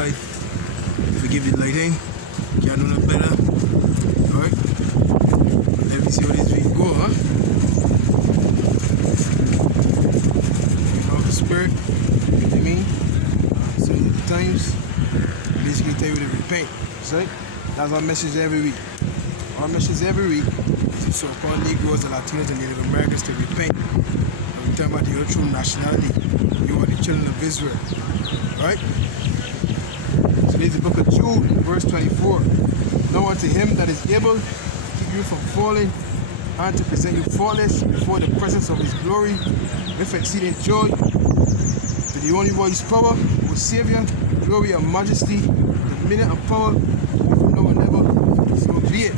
YAHAWASHI. Forgive the lighting. Can't do no better. Alright. Let me see how this week go, huh? Of the spirit. You know what I mean? So the times. Basically tell you to repent. See? That's our message every week. Our message every week is the so-called Negroes, the Latinos, and Native Americans to repent and return back to your true nationality. You are the children of Israel. Right? So this is the book of Jude, verse 24. Now unto him that is able to keep you from falling and to present you faultless before the presence of his glory with exceeding joy, to the only wise power, who Savior, glory and majesty, dominion and power, from now and ever, so be it.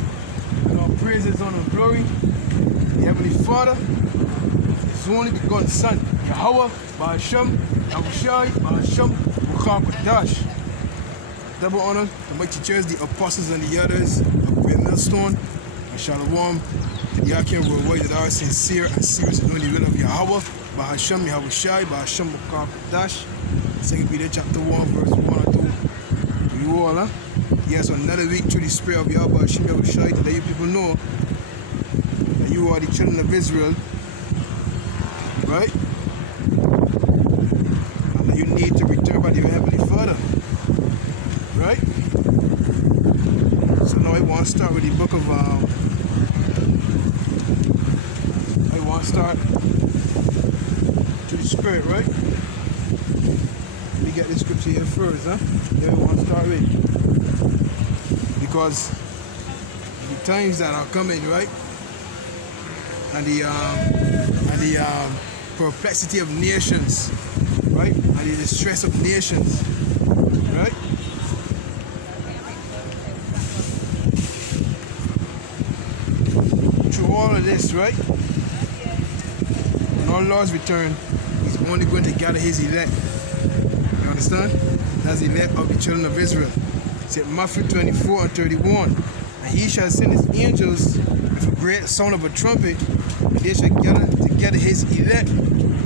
And our praises, honor, and glory, the Heavenly Father, His only begotten Son, Yahawah, BAHASHAM, YAHAWASHI, BAHASHAM, QADASH. Double honor to mighty church, the apostles and the others of Great Millstone, and Shalom to the Akim worldwide that are sincere and serious in doing the will of Yahawah, BAHASHAM, YAHAWASHI, BAHASHAM, QADASH. 2 Peter chapter 1, verse 1 and 2. To you all, huh? Yes, another week through the spirit of Yahweh, BAHASHAM, YAHAWASHI, to let you people know that you are the children of Israel, right? And that you need to return back to your Heavenly Father, right? So now I want to start with the book of, I want to start to the spirit, right? Let me get the scripture here first, huh? Then we want to start with. Because the times that are coming, right? And the perplexity of nations, right? And the distress of nations, right? Through all of this, right? When our Lord's return, He's only going to gather His elect. You understand? That's the elect of the children of Israel. It's Matthew 24 and 31. And He shall send His angels with a great sound of a trumpet, and they shall gather together His elect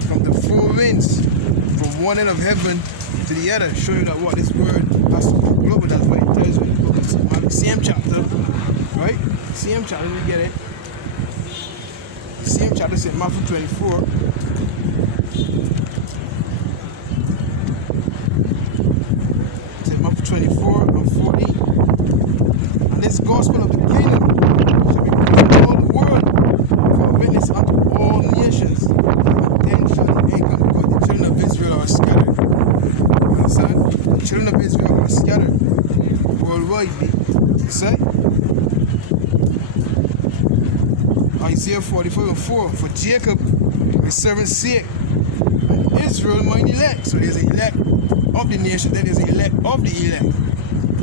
from the four winds, from one end of heaven to the other. Show you that what this word has to go global. That's what it tells you in the book of the same chapter, right? Same chapter, we get it. Same chapter, St. Matthew 24. St. Matthew 24 and 14. And this gospel of the kingdom shall be preached in all the world for a witness unto all nations. And then shall the end come, because the children of Israel are scattered. You understand? The children of Israel are scattered worldwide. You see? Isaiah 44 and 4. For Jacob, my servant's sake, and Israel, mine elect. So there's an elect of the nation, then there's an elect of the elect.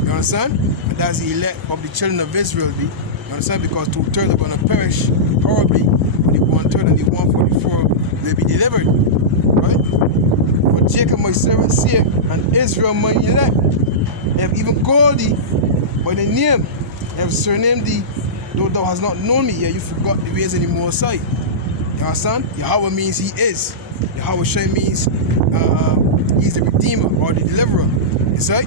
You understand? And that's the elect of the children of Israel. You understand? Because 2/3 are going to perish horribly, but the 1/3 and the 144 will be delivered. Right? For Jacob, my servant's sake, and Israel, mine elect. They have even called thee by the name. They have surnamed thee. Though thou hast not known me, yet you forgot the ways of the Most High. You understand? Yahawah means He is. YAHAWASHI means He's the Redeemer or the Deliverer. You see?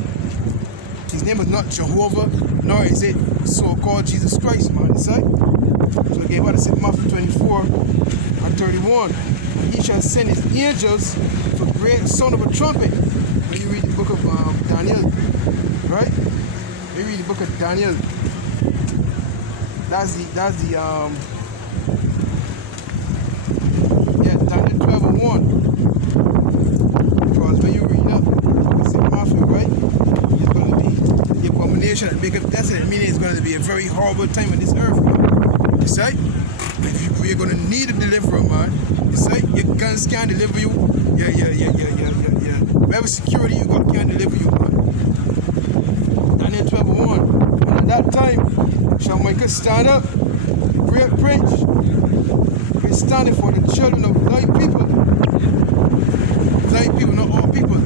His name is not Jehovah, nor is it so-called Jesus Christ, man. You see? So again, what I said, Matthew 24 and 31. And He shall send His angels for great sound of a trumpet. When you read the book of Daniel, right? When you read the book of Daniel, that's the Daniel 12 and 1. Because when you read up, it's in Matthew, right? It's going to be the abomination that maketh desolate, meaning it's going to be a very horrible time on this earth, man. You see? If you're going to need a deliverer, man. You see? Your guns can't deliver you. Yeah. Whatever security you got can't deliver you, man. Daniel 12 and 1. And at that time, shall Michael stand up, the great prince, who is standing for the children of thy people. Thy people, not all people.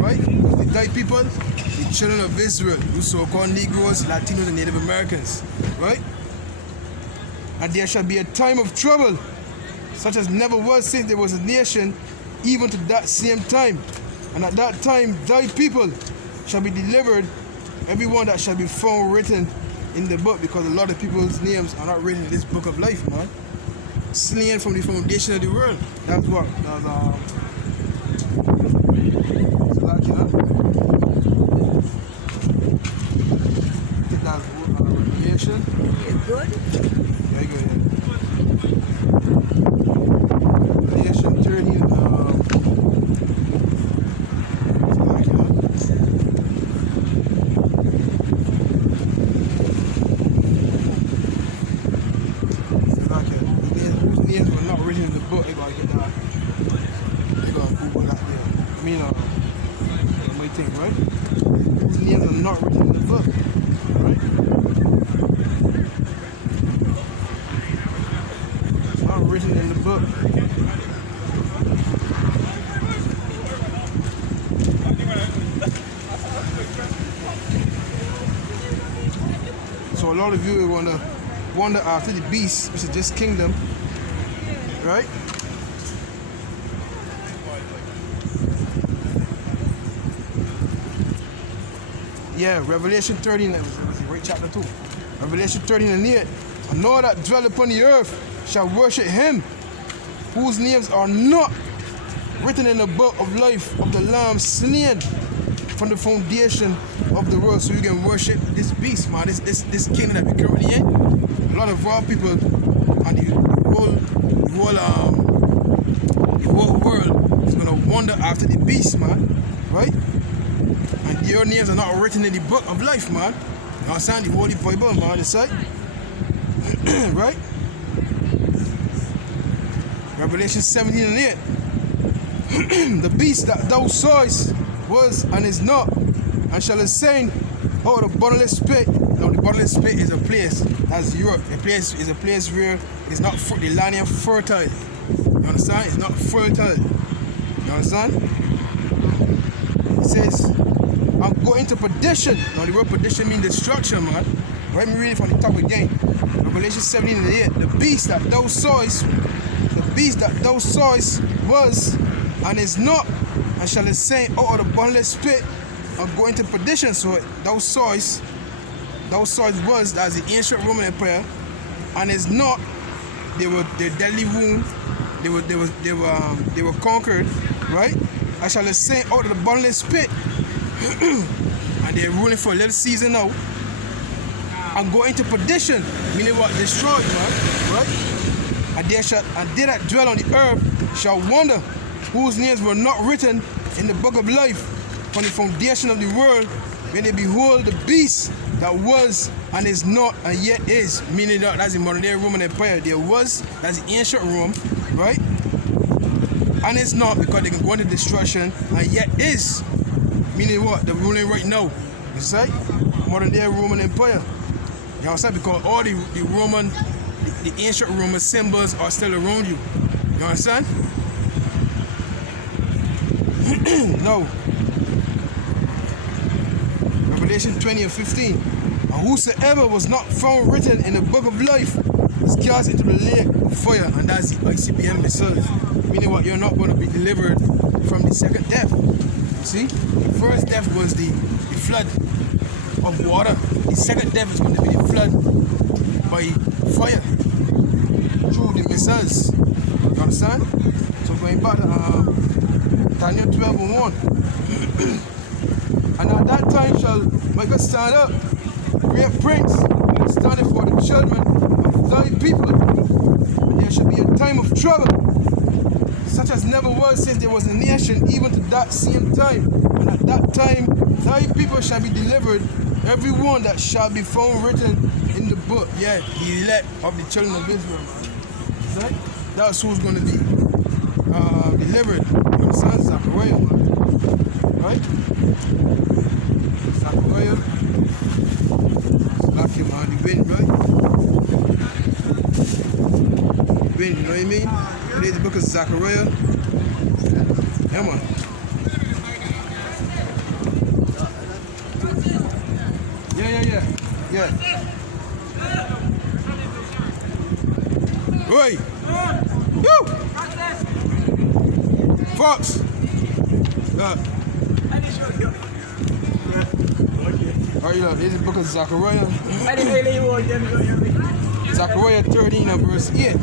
Right? The thy people, the children of Israel, who so-called Negroes, Latinos, and Native Americans. Right? And there shall be a time of trouble, such as never was since there was a nation, even to that same time. And at that time, thy people, shall be delivered, everyone that shall be found written in the book, because a lot of people's names are not written in this book of life, man. Slain from the foundation of the world. That's what. That's so like, you know, I think that's Revelation. You're good? Very good. Revelation 13. So like, you know. Whose names were not written in the book, they gotta get that. They gotta Google that there. I mean, my thing, right? Whose names are not written in the book, right? Not written in the book. So a lot of you are gonna wonder after the beast, which is this kingdom, right? Yeah, Revelation 13, that was right, chapter 2. Revelation 13 and 8. And all that dwell upon the earth shall worship him, whose names are not written in the book of life of the Lamb slain from the foundation of the world. So you can worship this beast, man, this kingdom that we currently in. A lot of our people and the whole world is gonna wander after the beast, man, right? And their names are not written in the book of life, man. You understand? The Holy Bible, man, it's like, right? Revelation 17 and 8. The beast that thou sawest was and is not, and shall ascend out of the bottomless pit. Now the bottomless pit is a place, that's Europe. A place is a place where it's not the land ain't fertile. You understand? It's not fertile. You understand? It says, I'm going to perdition. Now the word perdition means destruction, man. Let me read it from the top again. Revelation 17 and 8. The beast that thou sawest was and is not, and shall ascend out of the bottomless pit and go into perdition. So thou sawest was, that's the ancient Roman Empire, and is not, they were their deadly wound, they were conquered, right? I shall ascend out of the bottomless pit. And they're ruling for a little season now and go into perdition, meaning what? Destroyed, man, right? And they that dwell on the earth shall wonder, whose names were not written in the book of life from the foundation of the world, when they behold the beast that was and is not and yet is, meaning that that's the modern day Roman Empire. There was, that's the ancient Rome, right? And it's not, because they can go into destruction, and yet is, meaning what? They're ruling right now. You see? Modern day Roman Empire. You understand? Because all the Roman, the ancient Roman symbols are still around you. You understand? Now, Revelation 20 and 15. And whosoever was not found written in the book of life is cast into the lake of fire, and that's the ICBM missiles. Meaning what? You're not going to be delivered from the second death. You see? The first death was the flood of water. The second death is going to be the flood by fire through the missiles. You understand? So going back to Daniel 12 and 1. And at that time shall Michael stand up, great prince, standing for the children of thy people. And there shall be a time of trouble, such as never was since there was a nation, even to that same time. And at that time thy people shall be delivered, every one that shall be found written in the book. Yeah, the elect of the children of Israel, man. Right? That's who's going to be delivered. You understand? Zachariah, man. Right? Zachariah. Lucky, man. The wind, right? The wind, you know what I mean? Read the book of Zachariah. Yeah, man. Yeah. Oi! Woo! Fox! Yeah. Alright, look, this is the book of Zechariah. Zechariah 13 and verse 8.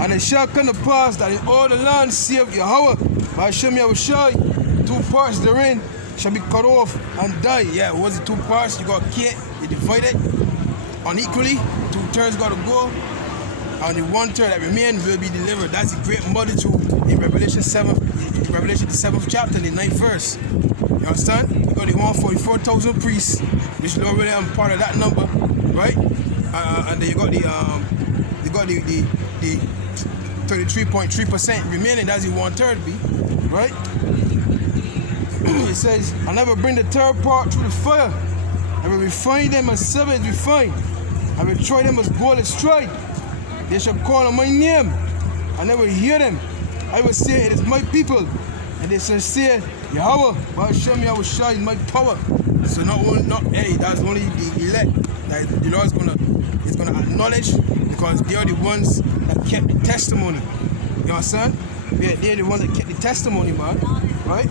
And it shall come to pass that in all the land saith Yahawah, BAHASHAM YAHAWASHI, 2 parts therein shall be cut off and die. Yeah, was it 2 parts? You got cut, you divide it unequally. 2/3 got to go, and the 1/3 that remains will be delivered. That's the great multitude in Revelation 7, Revelation the 7th chapter, the 9th verse. You understand? You got the 144,000 priests, which Lord really am part of that number, right? And then you got the 33.3% remaining. That's the 1/3 be, right? It says, I never bring the 3rd part through the fire. I will refine them as silver is refined. I will try them as gold is tried. They shall call on my name, and I will hear them. I will say, it is my people. And they shall say, Yahawah, BAHASHAM YAHAWASHI is my power. So hey, that's only the elect that the Lord is gonna acknowledge, because they are the ones that kept the testimony. You understand? Yeah, they're the ones that kept the testimony, man. Right?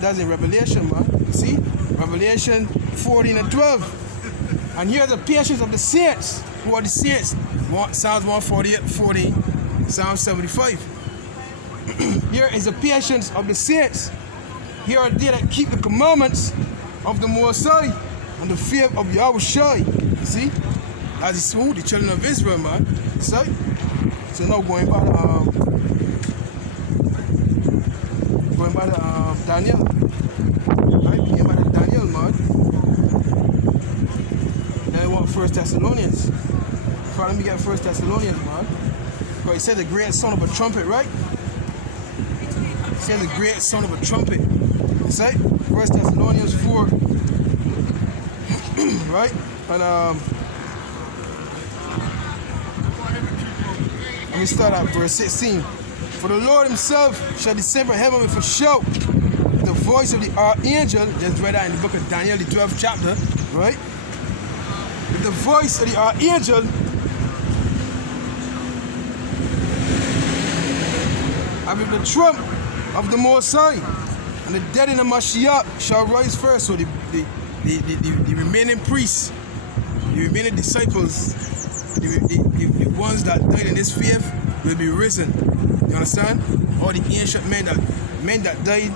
That's in Revelation, man. See? Revelation 14 and 12. And here are the patience of the saints. Who are the saints? Psalms 148, 14, Psalm 75. Here is the patience of the saints. Here are they that keep the commandments of the Most High and the fear of YAHAWASHI. See? That's the children of Israel, man. So now going back to Daniel. Right? Going back to Daniel, man. Then I want 1 Thessalonians. Let me get 1 Thessalonians, man. Because he said the great son of a trumpet, right? He said the great son of a trumpet. You say? 1 Thessalonians 4. Right? And let me start at verse 16. For the Lord himself shall descend from heaven with a shout, with the voice of the archangel. Just read that in the book of Daniel, the 12th chapter, right? With the voice of the archangel, and with the trump of the Most High, and the dead in the Mashiach shall rise first. So the remaining priests, the remaining disciples, the ones that died in this faith will be risen. You understand? All the ancient men that died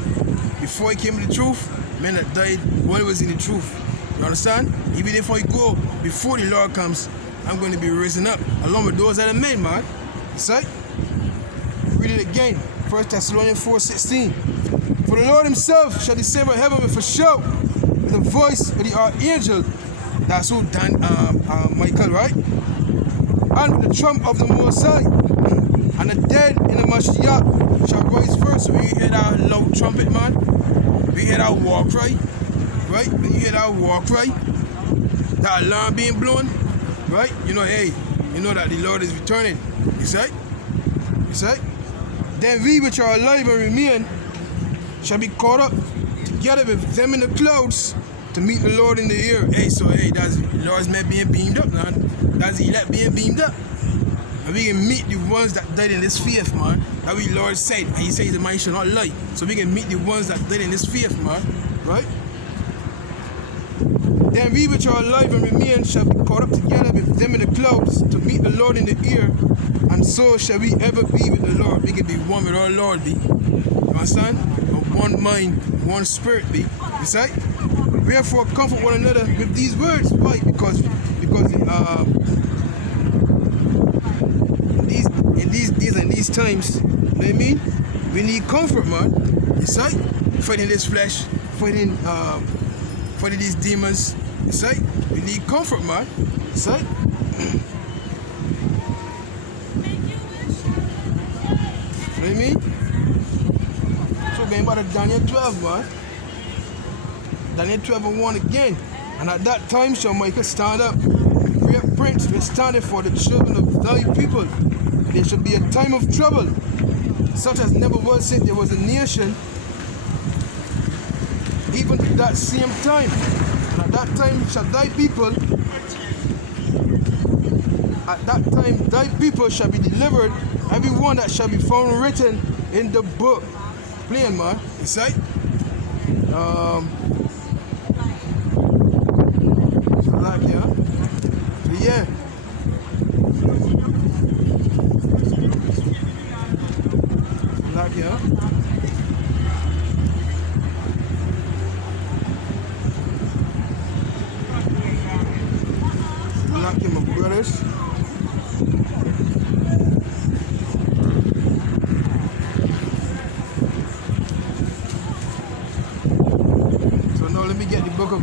before he came to the truth, men that died while he was in the truth. You understand? Even if I go before the Lord comes, I'm going to be risen up along with those that are men, man. See? Read it again. 1 Thessalonians 4:16. For the Lord himself shall descend from heaven with a shout, with the voice of the archangel. That's who Michael, right? And with the trump of the Most High. And the dead in the Mashiach shall rise first. So when you hear that loud trumpet, man, when you hear that war cry, right? When you hear that war cry, that alarm being blown, right? You know, hey, you know that the Lord is returning. You see? You see? Then we which are alive and remain shall be caught up together with them in the clouds to meet the Lord in the air. Hey, so hey, that's the Lord's men being beamed up, man. That's the elect being beamed up. And we can meet the ones that died in this faith, man. That we Lord said, and he says the man shall not lie. So we can meet the ones that died in this faith, man. Right? Then we which are alive and remain shall be caught up together with them in the clouds to meet the Lord in the air. And so shall we ever be with the Lord. We can be one with our Lord, be. You understand? Of one mind, one spirit, be. You see? Wherefore comfort one another with these words. Why? Because in these times, you know what I mean? We need comfort, man. You see? Fighting this flesh, fighting these demons. You see? We need comfort, man. You see? You know what I mean? So going back to Daniel 12, man. Daniel 12 and 1 again. And at that time shall Michael stand up, the great prince will stand for the children of thy people. There shall be a time of trouble, such as never was since there was a nation, even to that same time. And at that time shall thy people, shall be delivered, every one that shall be found written in the book. Plain, man. You see? Black, yeah. So yeah. Black, yeah. Black, yeah, my brothers. So now let me get the book of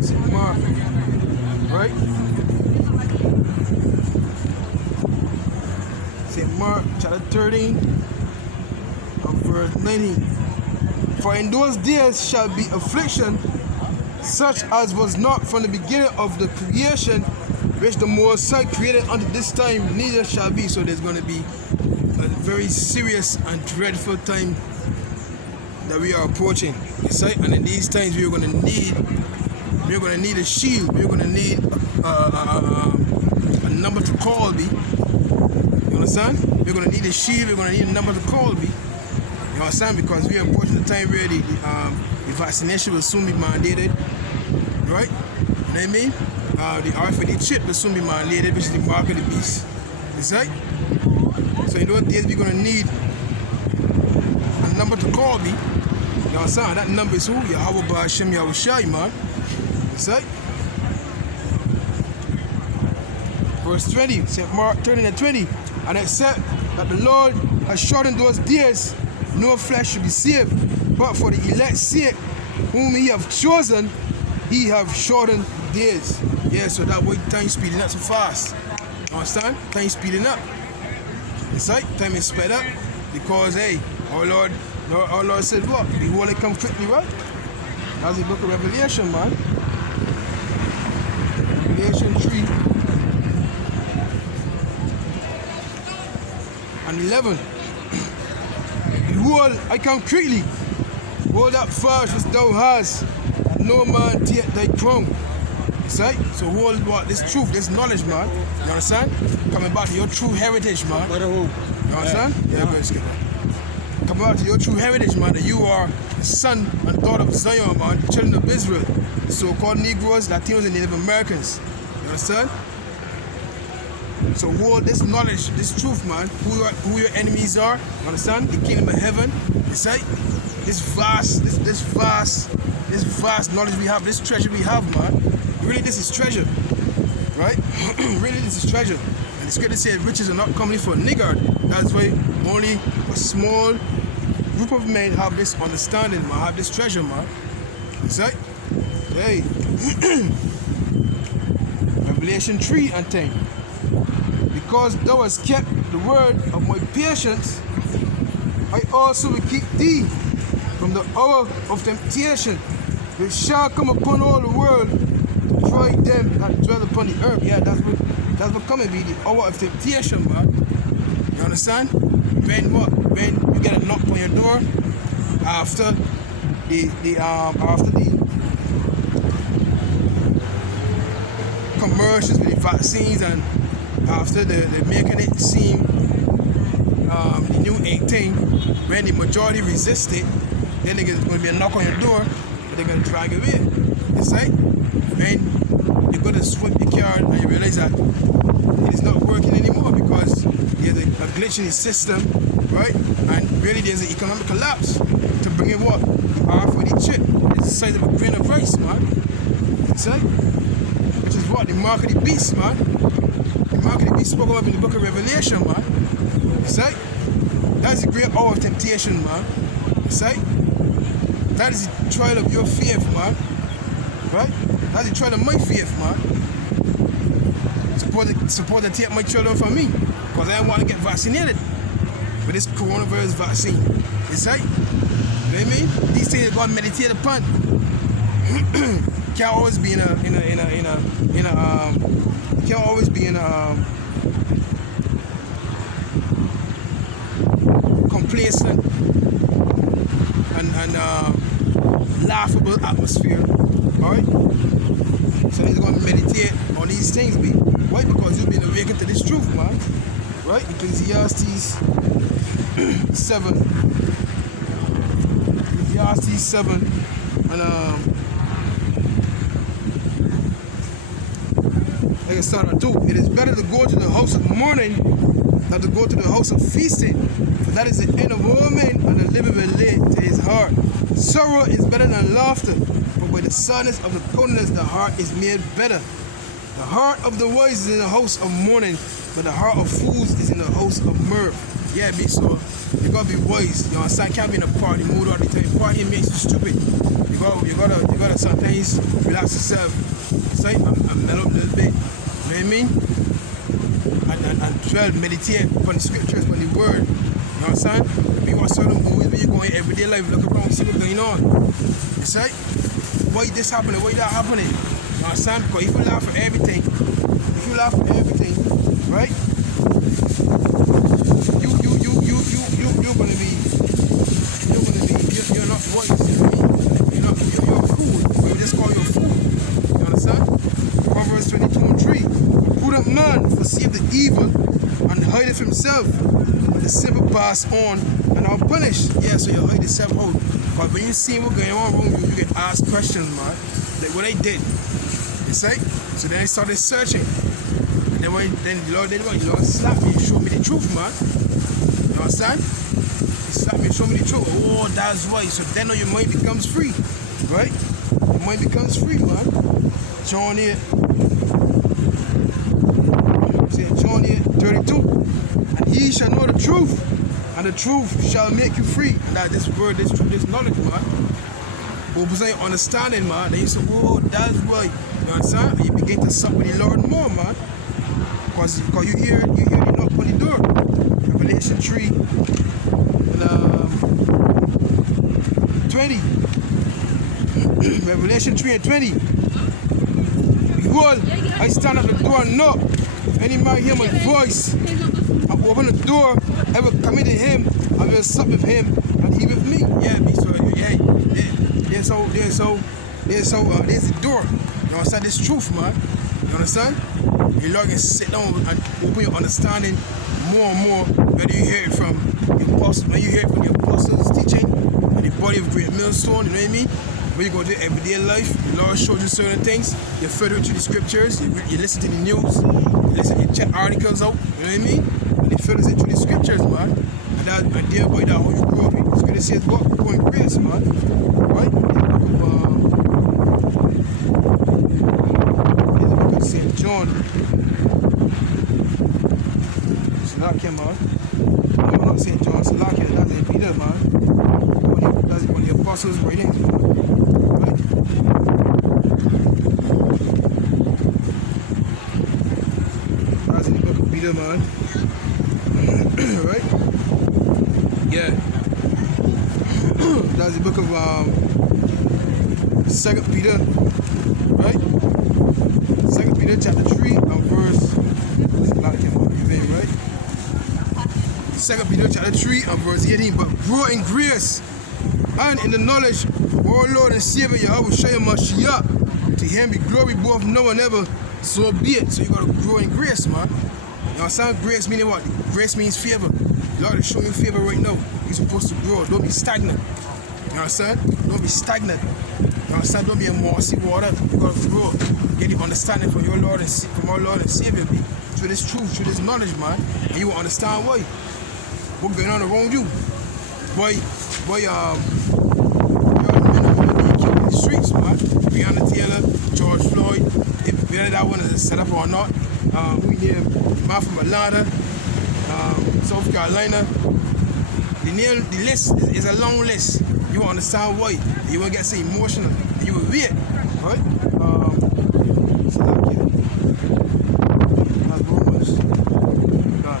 St. Mark, right? St. Mark chapter 13 verse 19. For in those days shall be affliction, such as was not from the beginning of the creation, which the Most High created unto this time, neither shall be. So there's going to be a very serious and dreadful time that we are approaching. Yes, right? And in these times we are going to need a shield. We're going to need a number to call me. You understand? We're going to need a shield. We're going to need a number to call me. You understand? Because we are approaching the time where the vaccination will soon be mandated. Right? You know what I mean? The RFID chip will soon be mandated, which is the mark of the beast. Yes, right? So in those days we're going to need a number to call me. You understand? That number is who? YAHAWAH, BAHASHAM, YAHAWASHI, man. That's right. Verse 20, St. Mark 13 and 20. And except that the Lord has shortened those days, no flesh should be saved. But for the elect's sake, whom he have chosen, he have shortened days. Yeah, so that way time speeding up so fast. You understand? Time speeding up. That's right. Time is sped up. Because hey, our Lord said what? Behold, I come quickly, right? That's the book of Revelation, man. Revelation 3 and 11. Behold, I come quickly. Hold up fast which thou hast, and no man take thy crown. That's right? So hold what? This truth, this knowledge, man. You understand? Coming back to your true heritage, man. You understand? Yeah, good, skip it. Come back to your true heritage, man, that you are the son and daughter of Zion, man, the children of Israel, the so-called Negroes, Latinos, and Native Americans. You understand? So hold this knowledge, this truth, man, who your enemies are. You understand? The kingdom of heaven. It's like this vast knowledge we have, this treasure we have, man. Really, this is treasure, right? Really, this is treasure. And the scripture says riches are not coming for a niggard. That's why only a small group of men have this understanding, man, have this treasure, man. It's right? Hey. Revelation 3 and 10. Because thou hast kept the word of my patience, I also will keep thee from the hour of temptation, which shall come upon all the world to try them that dwell upon the earth. Yeah, that's what coming be, the hour of temptation, man. You understand? When what? When you get a knock on your door after the commercials with the vaccines, and after they're making it seem the new 18, when the majority resist it, then there's going to be a knock on your door, but they're going to drag you in. It's like when you go to swipe the card and you realize that it is not working anymore because there's a glitch in the system, right? And really there's an economic collapse to bring in what? The RFID chip. It's the size of a grain of rice, man. It's like, which is what? The mark of the beast, man. The mark of the beast spoken of in the book of Revelation, man. It's like, that's the great hour of temptation, man. It's like, that is the trial of your faith, man. Right? That's the trial of my faith, man. Suppose they take my children from me because I want to get vaccinated with this coronavirus vaccine. It's right? You know what I mean? These things are going to meditate upon. Can't always be complacent and laughable atmosphere. Alright? So he's going to meditate on these things, be. Why? Because you've been awakened to this truth, man. Right? Ecclesiastes 7 Ecclesiastes 7 and I can start at 2. It is better to go to the house of mourning than to go to the house of feasting, for that is the end of all men, and the living will lay to his heart. Sorrow is better than laughter, but by the sadness of the countenance the heart is made better. The heart of the wise is in the house of mourning, but the heart of fools is in the house of mirth. Yeah, me, so you gotta be wise. You know, I can't be in a party mood all the time. Party makes you stupid. You gotta sometimes relax yourself. Say, I'm mellow up a little bit. You know what I mean? And 12, meditate upon the scriptures, upon the word. You know what I'm saying? When you watch certain movies, when you go in everyday life, look around, see what's going on. It's like, why this happening? Why that happening? You know what I'm saying? Because if you laugh at everything, right? You're not wise, you know what I mean? You're a fool. We just call you a fool. You understand? Proverbs 22 and 3. A prudent man foreseeth the evil and hideth himself, but the simple pass on and are punished. Yeah, so you hide yourself out. But when you see what's going on around you, you get asked questions, man. Like what they did. It's like, so then I started searching. And then the Lord slapped me and showed me the truth, man. You understand? He slapped me and showed me the truth. Oh, that's right. So then your mind becomes free, right? Your mind becomes free, man. John 8. John 8:32. And ye shall know the truth, and the truth shall make you free. And that this word, this truth, this knowledge, man. But was understanding, man. Then you say, oh, that's right. You understand? And you begin to suck with the Lord more, man. Because you hear the knock on the door. Revelation 3 and 20. Revelation 3 and 20. Behold, I stand at the door and knock. If any man hear my voice, I will open the door, I will come into him, I will sup with him, and he with me. Yeah, me, so yeah, there's the door. You understand this truth, man? You understand? You Lord can sit down and open your understanding more and more. Whether you hear it from the apostles, when you hear it from the apostles teaching, and the body of great millstone, you know what I mean? When you go to everyday life, the Lord shows you certain things. You further it to the scriptures. You listen to the news. You check articles out. You know what I mean? And it filters it to the scriptures, man. And thereby that how you grow up. It's good to see it's going grace, man. Right? St. John. Salakia, man. No, not St. John. Salakia, that's in Peter, man. That's one of the apostles' writings, man. Right? That's in the book of Peter, man. Right? Yeah. That's the book of 2 Peter. Right? 2 Peter chapter 3 and verse, right? 2 Peter chapter 3 and verse 18. But grow in grace and in the knowledge of our Lord and Savior YAHAWASHI. To him be glory both now and ever. So be it. So you gotta grow in grace, man. You understand? Grace meaning what? Grace means favor. Lord is showing you favor right now. You're supposed to grow. Don't be stagnant. You understand? Don't be stagnant. You understand? Don't be a mossy water. You gotta grow. Get the understanding from your Lord and from our Lord and Savior, be through this truth, through this knowledge, man, and you will understand why. What's going on around you? Why being killed in the streets, man. Breonna Taylor, George Floyd, whether that one is set up or not. We hear man from Atlanta, South Carolina. The list is a long list. You will understand why. You won't get so emotional. You will read, right? So that's Romans. God.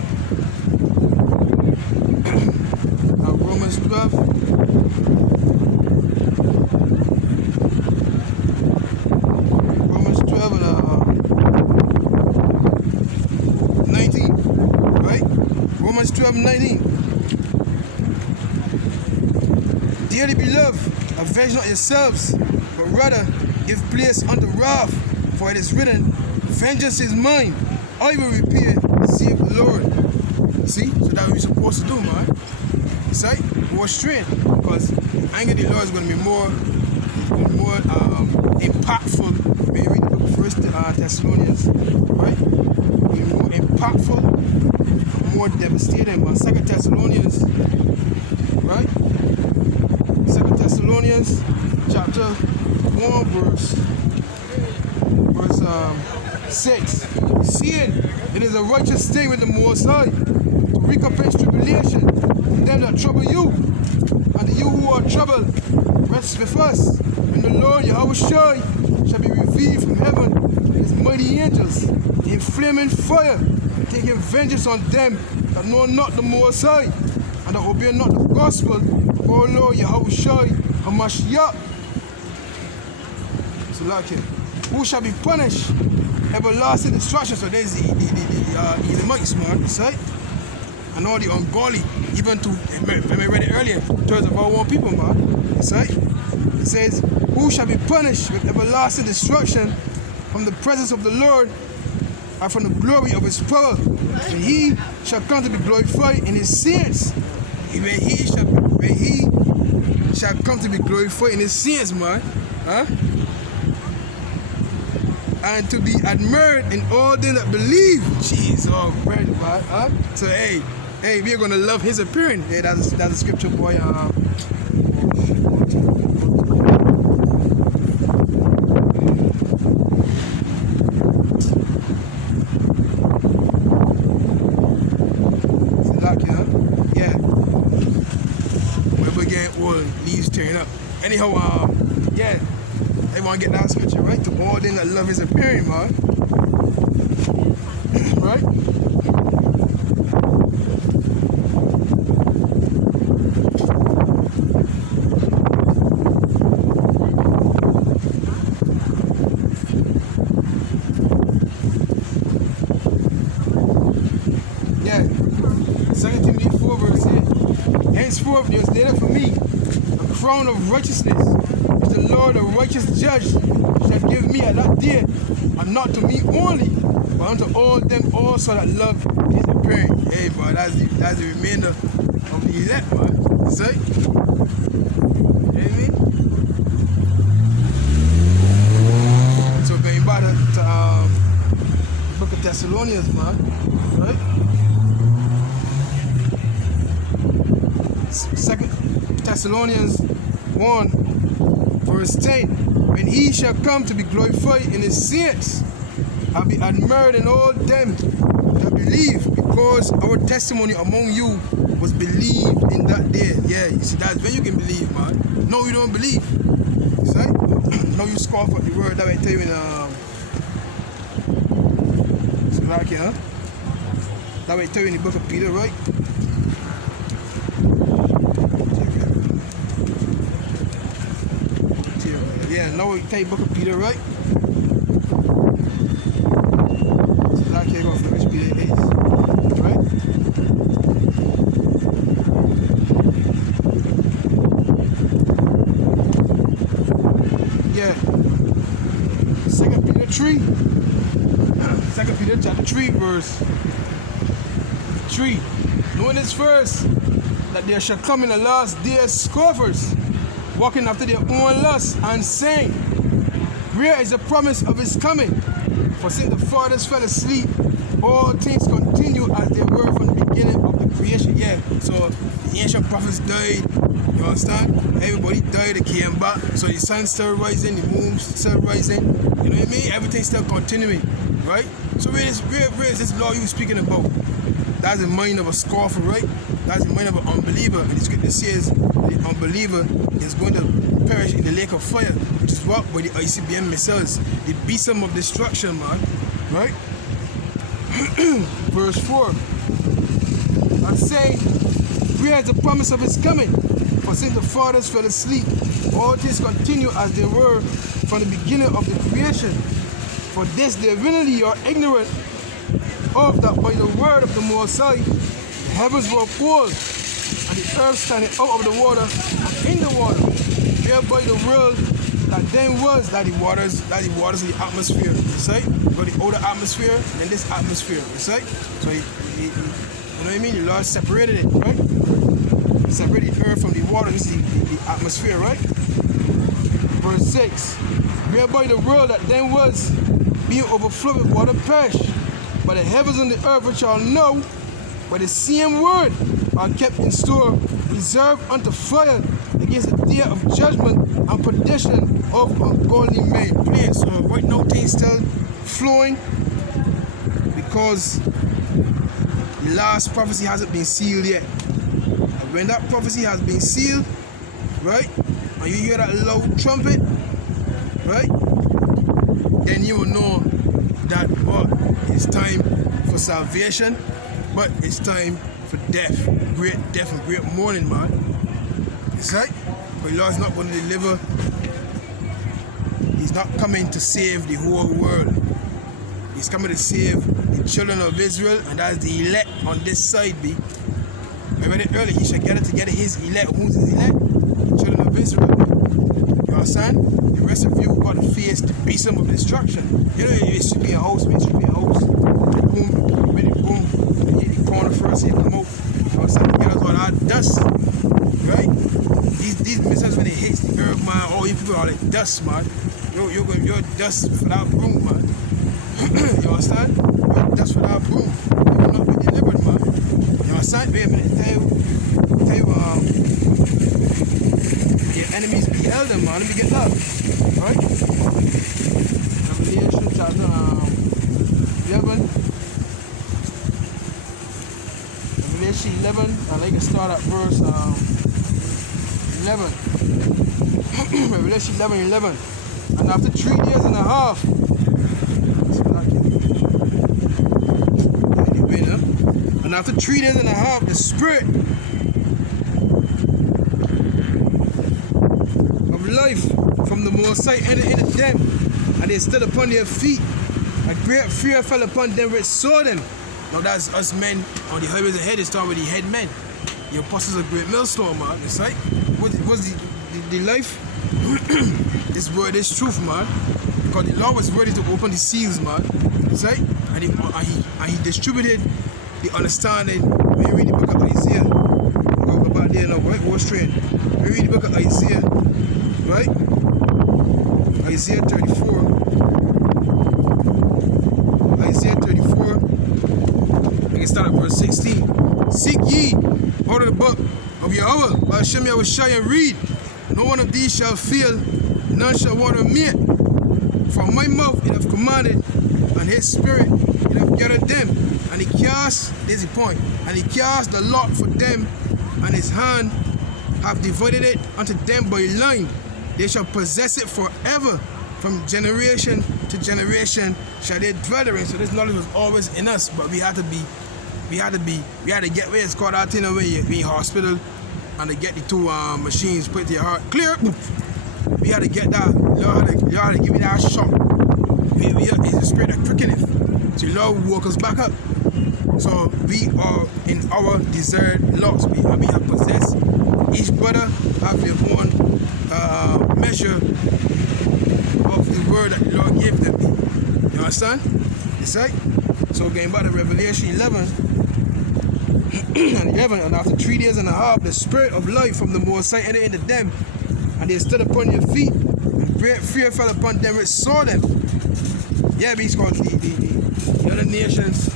Now Romans 12. Romans 12 and 19. Right? Romans 12 and 19. Dearly beloved, avenge not yourselves, but rather give place unto wrath, for it is written, vengeance is mine, I will repay, saith the Lord. See? So that's what we're supposed to do, man. It's right? more strength, because the anger of the Lord is going to be more impactful. When you read the book of First Thessalonians, right? Be more impactful, more devastating. But 2 Thessalonians, right? 2 Thessalonians chapter 1 verse 6. Seeing it is a righteous thing with the Most High to recompense tribulation to them that trouble you, and to you who are troubled, rest with us when the Lord YAHAWASHI shall be revealed from heaven with his mighty angels in flaming fire, taking vengeance on them that know not the Most High, and that obey not the gospel of our Lord YAHAWASHI HaMashiach. So like him, who shall be punished? Everlasting destruction. So there's the Edomites, man, right? And all the ungodly, even to, when I read it earlier, towards of our own people, man, right? It says, who shall be punished with everlasting destruction from the presence of the Lord and from the glory of his power, when he shall come to be glorified in his saints. When he shall come to be glorified in his saints, man. Huh? And to be admired in all them that believe. Jeez, oh, bread, man. Huh? So, hey, we're going to love his appearing. Yeah, that's a scripture, boy. Yeah. We're getting old, leaves tearing up. Anyhow, yeah. Everyone get that scripture, right? To all them that love his appearing, man. Right? Yeah. 2 Timothy 4 verse 8. Henceforth there is laid up for me a crown of righteousness, which the Lord, a righteous judge, shall give me at that day, and not to me only, but unto all them also that love his appearing. Hey, boy, that's the remainder of the elect, man. See? You know what I mean? So going back to Book of Thessalonians, man, right? 2 Thessalonians 1 verse 10. When he shall come to be glorified in his saints, and be admired in all them that believe, because our testimony among you was believed in that day. Yeah, you see, that's when you can believe, man. No, you don't believe. You see? No, you scoff at the word that I tell you in Slovakia, huh? That I tell you in the book of Peter, right? Yeah, now we take book of Peter, right? So that can't go for which Peter is, right? Yeah. 2 Peter 3. 2 Peter chapter 3 verse 3. Knowing this first, that there shall come in the last days scoffers, walking after their own lusts, and saying, where is the promise of his coming? For since the fathers fell asleep, all things continue as they were from the beginning of the creation. Yeah, so the ancient prophets died, you understand? Everybody died, they came back. So the sun's still rising, the moon's still rising. You know what I mean? Everything's still continuing, right? So where is this law you speaking about? That's the mind of a scoffer, right? That's the mind of an unbeliever. And the scripture says the unbeliever is going to perish in the lake of fire, which is what by the ICBM missiles, the besom of destruction, man. Right? Verse 4. I say, where is the promise of his coming? For since the fathers fell asleep, all things continue as they were from the beginning of the creation. For this they really are ignorant of, that by the word of the Most High, the heavens were cold, and the earth standing out of the water and in the water, whereby the world that then was, that the waters of the atmosphere. You see? You got the outer atmosphere and this atmosphere. You see? So you know what I mean? The Lord separated it, right? separate the earth from the water. This is the atmosphere, right? Verse 6. Whereby the world that then was being overflowed with water perished, but the heavens and the earth which shall know by the same word are kept in store, reserved unto fire against the day of judgment and perdition of ungodly men. Please, so right now things still flowing because the last prophecy hasn't been sealed yet. And when that prophecy has been sealed, right, and you hear that loud trumpet, right, then you will know that it's time for salvation, but it's time for death and great mourning, man. It's right, but the Lord's not going to deliver. He's not coming to save the whole world. He's coming to save the children of Israel, and that's the elect on this side, B. I read it earlier, he shall gather together his elect. Who's his elect? The children of Israel. You understand? The rest of you got to face the beast of destruction. You know, it should be a house, man. It should be a house. Boom, boom. You hit the corner first, you come out. You understand? You got all that dust, right? These missiles, when they hit the earth, man, all you people are like dust, man. You're dust for that broom, man. You understand? You're dust for that broom. You will not be delivered, man. You understand? Wait a minute, tell you your enemies beheld them, man. Let me get that. Right? Revelation chapter 11. Revelation 11. I'd like to start at verse 11. Revelation 11:11. And after 3 years and a half, and after 3 days and a half, the Spirit of life from the Most High entered into them, and they stood upon their feet. A great fear fell upon them which saw them. Now that's us men on the highways ahead. It's talking with the head men. The apostles of great millstone, man. It's like, what's the life? This word is truth, man. Because the Lord was ready to open the seals, man. It's like, and he distributed the understanding. When you read the book of Isaiah, go about there now, right? Go straight. When you read the book of Isaiah, right? Isaiah 34. Isaiah 34. We can start at verse 16. Seek ye out of the book of Yahawah, BAHASHAM YAHAWASHI, and read. No one of these shall fail, none shall want to meet. From my mouth it have commanded, and his spirit it have gathered them. And he cast, there's the point, and he cast the lot for them, and his hand have divided it unto them by line. They shall possess it forever. From generation to generation shall they dwell therein. So this knowledge was always in us, but we had to get where it's called out in a way, you be in hospital, and they get the two machines put to your heart, clear. We had to get that. Lord had to give me that shock. It's a spirit that quickeneth. So Lord will walk us back up. So we are in our desired lots. We have possessed. Each brother have their own measure of the word that the Lord gave them. You understand? It's right. So going back to Revelation 11. And after 3 days and a half, the spirit of life from the Most High entered into them, and they stood upon their feet, and great fear fell upon them which saw them. Yeah, because the other nations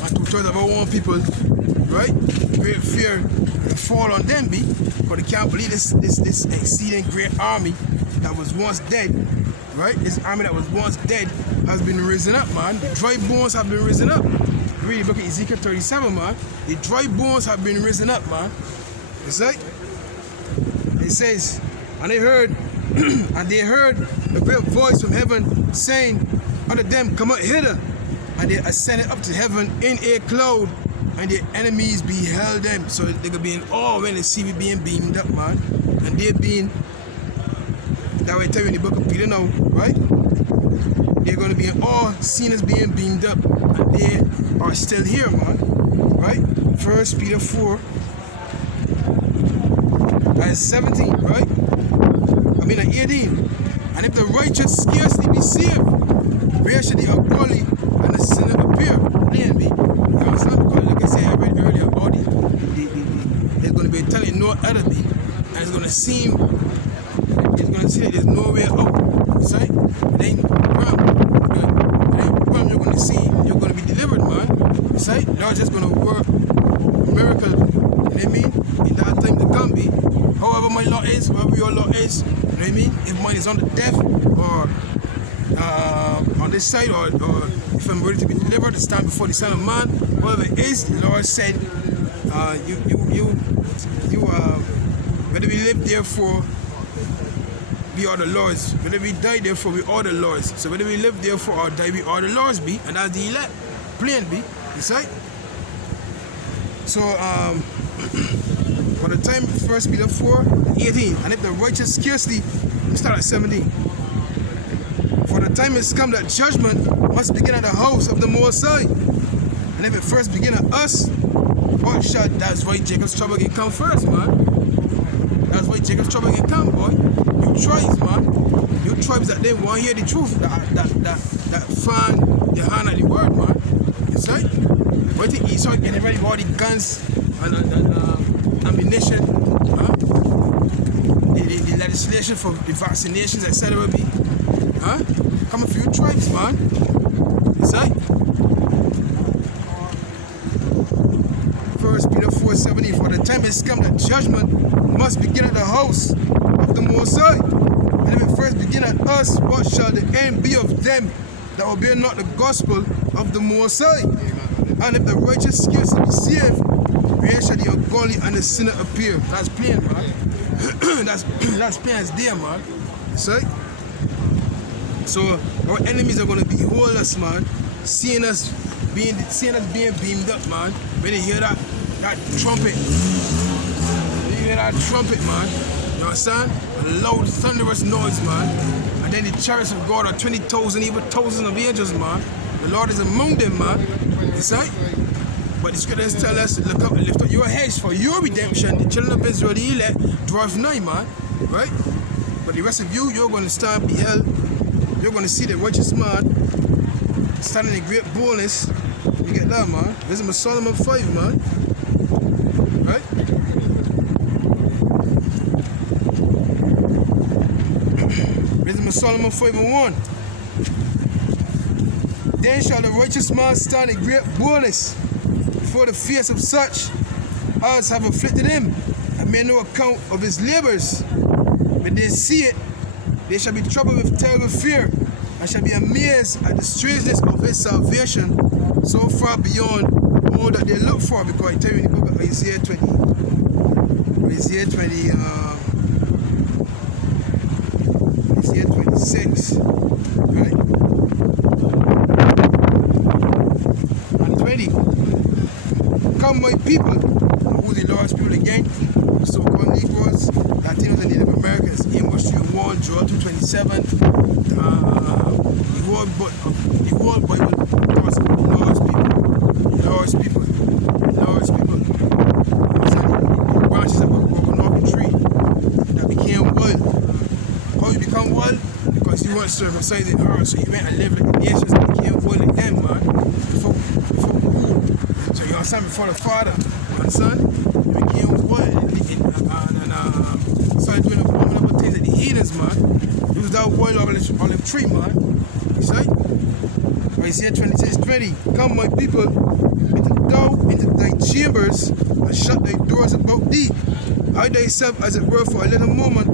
and 2/3 of our own people, right? Great fear fall on them, but they can't believe this exceeding great army that was once dead, right? This army that was once dead has been risen up, man. The dry bones have been risen up. Read the book of Ezekiel 37, man. The dry bones have been risen up, man. It's like, it says, and they heard a great voice from heaven saying unto them, come up hither. And they ascended up to heaven in a cloud, and their enemies beheld them. So they could be in awe when they see me being beamed up, man. And they're being, that way I tell you in the book of Peter now, right? They're going to be in awe, seen as being beamed up, and they are still here, man. Right? 1 Peter 4 and 17, right? 18. And if the righteous scarcely be saved, where should the ungodly and the sinner appear? You understand? Because like I said, I read earlier, all there's going to be telling no someone is on the death or on this side, or if I'm ready to be delivered, to stand before the Son of Man, whatever it is, the Lord said, whether we live therefore we are the Lord's, whether we die therefore we are the Lord's. So whether we live therefore or die, we are the Lord's, be, and that's the elect. Plain, be, you see? So for the time, 1 Peter 4:18, and if the righteous scarcely, we start at 17. For the time has come that judgment must begin at the house of the Most High. And if it first begin at us, what shall, that's why Jacob's trouble can come first, man. That's why Jacob's trouble can come, boy. You tribes, man. You tribes that they want to hear the truth, that find the hand of the word, man. You see? Why think Esau getting ready with all the guns and ammunition, huh? The legislation for the vaccinations, etc. be, huh? Come a few tribes, man. You see? 1 Peter 4:17, for the time has come that judgment must begin at the house of the Most High. And if it first begin at us, what shall the end be of them that obey not the gospel of the Most High? And if the righteous scarcely be saved, where shall the ungodly and the sinner appear? That's plain, man. that's plain as day, man. You see? So our enemies are going to behold us, man, seeing us being beamed up, man. When they hear that trumpet, when you hear that trumpet, man, you understand? A loud, thunderous noise, man. And then the chariots of God are 20,000, even thousands of angels, man. The Lord is among them, man. You see? But the scriptures tell us, look up and lift up your heads for your redemption. The children of Israel, the elect, draweth nigh, man. Right? But the rest of you, you're going to stand, be held. You're going to see the righteous man standing in great boldness. You get that, man? This is Solomon 5, man. Right? This is Solomon 5:1. Then shall the righteous man stand in great boldness before the face of such as have afflicted him, and made no account of his labors. When they see it, they shall be troubled with terrible fear, and shall be amazed at the strangeness of his salvation, so far beyond all that they look for. Because I tell you in the book of Isaiah 26, right? And 20. Come, my people, who the Lord's people again, so-called Negroes, Latinos, and Native Americans, Amos 3:1, Joel 2:27, the whole Bible, Lord's people. Branches that were broken off the tree that became wild. How you become wild? Because you weren't circumcised in earth, so you went and lived like the nations and became wild like them, man. Before who? So you understand, before the Father, you understand? You became wild and started doing abominable things like the heathens, man. You was that wild olive tree, man. You see? Isaiah 26:20. Come, my people, into thy chambers, and shut thy doors about thee. Hide thyself as it were for a little moment,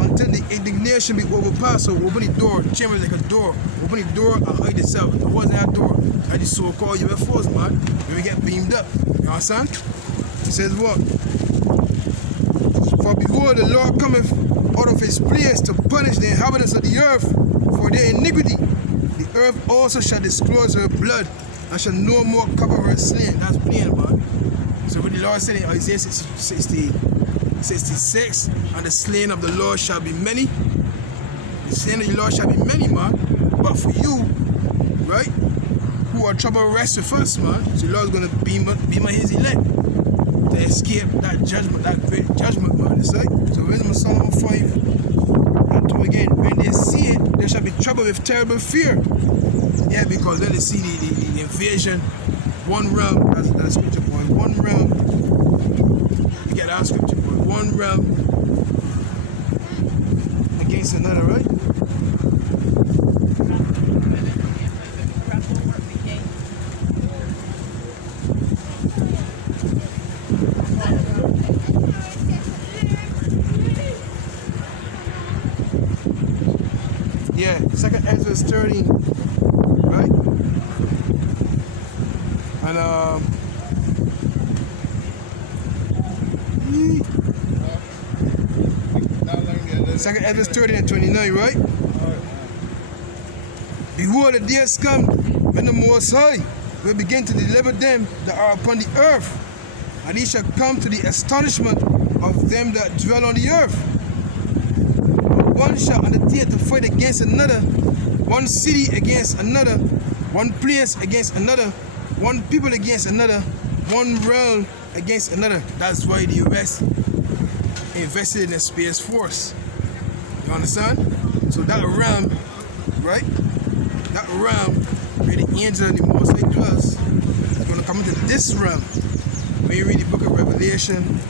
until the indignation be overpassed. So open the door. The chamber is like a door. Open the door and hide yourself. It wasn't that door. That is so-called UFOs, man. When we get beamed up. You understand? It says what? For behold, the Lord cometh out of his place to punish the inhabitants of the earth for their iniquity. The earth also shall disclose her blood, and shall no more cover her slain. That's plain, man. So what the Lord said in Isaiah 66, and the slain of the Lord shall be many. The slain of the Lord shall be many, man. But for you, right, who are trouble, rest with us, man. So the Lord's going to beam his elect to escape that judgment, that great judgment, man. You see? So in Psalm 5 and 2 again, when they see it, they shall be troubled with terrible fear. Yeah, because when they see the invasion, one realm, that's scripture, boy. One realm, you get that scripture, boy. One realm against another, right? verse 13, right? And second Ezra 30 and 29, right? Behold, the days come when the Most High will begin to deliver them that are upon the earth, and he shall come to the astonishment of them that dwell on the earth. One shall undertake to fight against another, one city against another, one place against another, one people against another, one realm against another. That's why the US invested in the Space Force. You understand? So that realm, right? That realm where the angel and the Most High dwells is going to come into this realm. When you read the book of Revelation,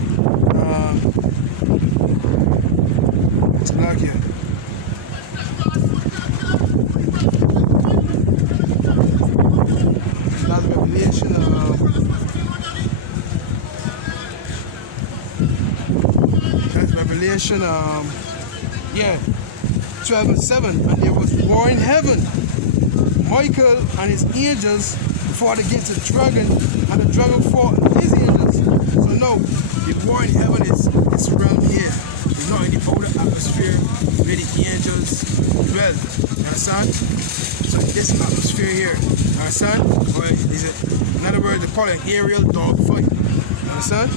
it's like here. That's Revelation. That's Revelation. 12 and 7. And there was war in heaven. Michael and his angels fought against the dragon, and the dragon fought his angels. So no, the war in heaven is around here. It's not in the outer atmosphere where the angels dwell. You understand? So this atmosphere here. You understand? Or in other words, they call it an aerial dog fight. You understand?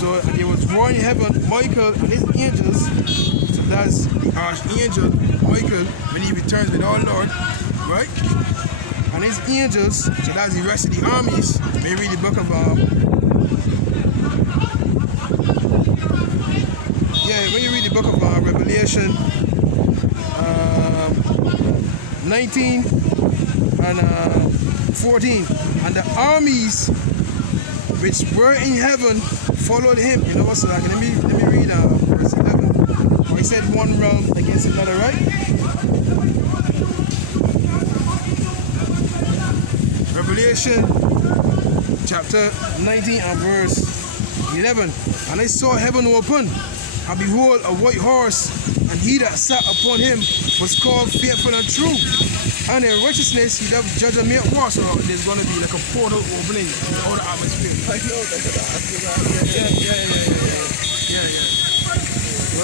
So there was war in heaven, Michael and his angels. So that's the archangel Michael when he returns with our Lord. Right? And his angels, so that's the rest of the armies. May read the book of when you read the book of Revelation 19 and 14, and the armies which were in heaven followed him. You know what? So like, let me read verse 11. He said one realm against another, right? Revelation chapter 19 and verse 11. And I saw heaven open, and behold, a white horse, and he that sat upon him was called Faithful and True, and in righteousness he doth judge and make war. So there's going to be like a portal opening in the outer atmosphere. I know yeah.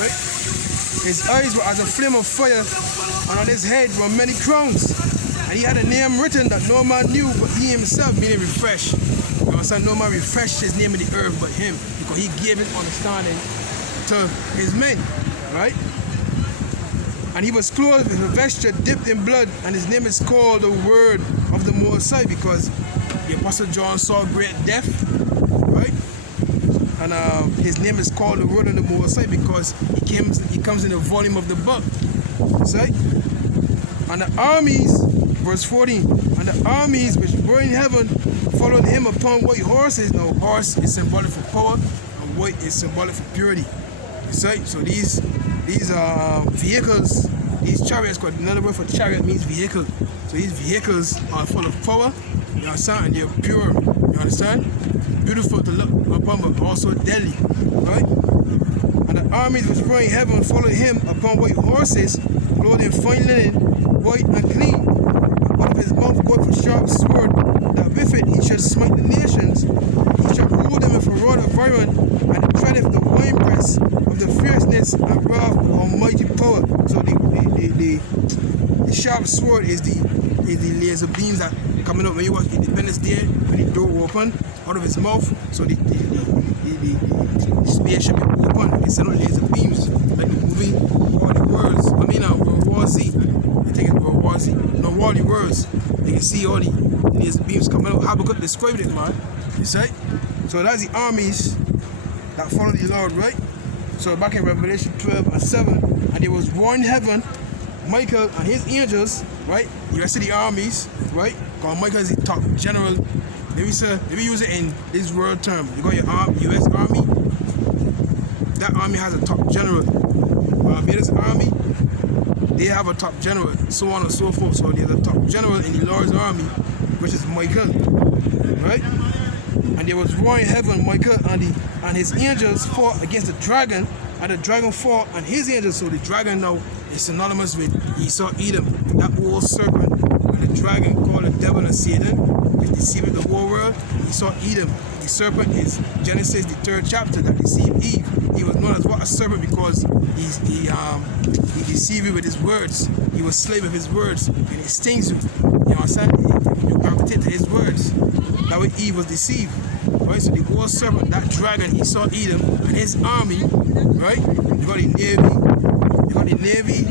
Right? His eyes were as a flame of fire, and on his head were many crowns. And he had a name written that no man knew but he himself, meaning refreshed. You understand? No man refreshed his name in the earth but him, because he gave his understanding to his men, right? And he was clothed with a vesture dipped in blood, and his name is called the Word of the Most High, because the Apostle John saw great death, right? And his name is called the Word of the Most High because he comes in the volume of the book. See? And the armies, verse 14, and the armies which were in heaven followed him upon white horses. Now, horse is symbolic for power, and white is symbolic for purity. You see? So these vehicles, these chariots, because another word for chariot means vehicle. So these vehicles are full of power, you understand, and they're pure, you understand? Beautiful to look upon, but also deadly, right? And the armies which were in heaven followed him upon white horses, clothed in fine linen, white and clean. And out of his mouth goeth a sharp sword, that with it he shall smite the nations. He shall rule them with a rod of iron, and treadeth the winepress of the fierceness and wrath of almighty power. So the sharp sword is the laser beams that coming up when you watch Independence Day, when the door open out of his mouth. So the space should be open. It's not laser beams like the movie All the Worlds. I mean World War Z. I think it's World War Z. No, All the Worlds. You can see all the laser beams coming out. Habakkuk described it, man. You see? So that's the armies that follow the Lord, right? So back in Revelation 12 and 7, and there was war in heaven, Michael and his angels, right? You guys see the armies, right? Because Michael is the top general. Let me use it in this world term. You got your US Army. That army has a top general. Barbados Army, they have a top general, so on and so forth. So there's a top general in the Lord's army, which is Michael, right? And there was war in heaven. Michael and his angels fought against the dragon, and the dragon fought and his angels. So the dragon now is synonymous with Esau, Edom. that old serpent, and the dragon called the devil and Satan, is deceiving the whole world. He saw Edom. The serpent is Genesis, the 3rd chapter, that deceived Eve. He was known as what? A serpent, because he deceived you with his words. He was slave of his words, and it stings you. You understand? You gravitate to his words. That way Eve was deceived. Right? So the old serpent, that dragon, he saw Edom and his army, right? You got the navy,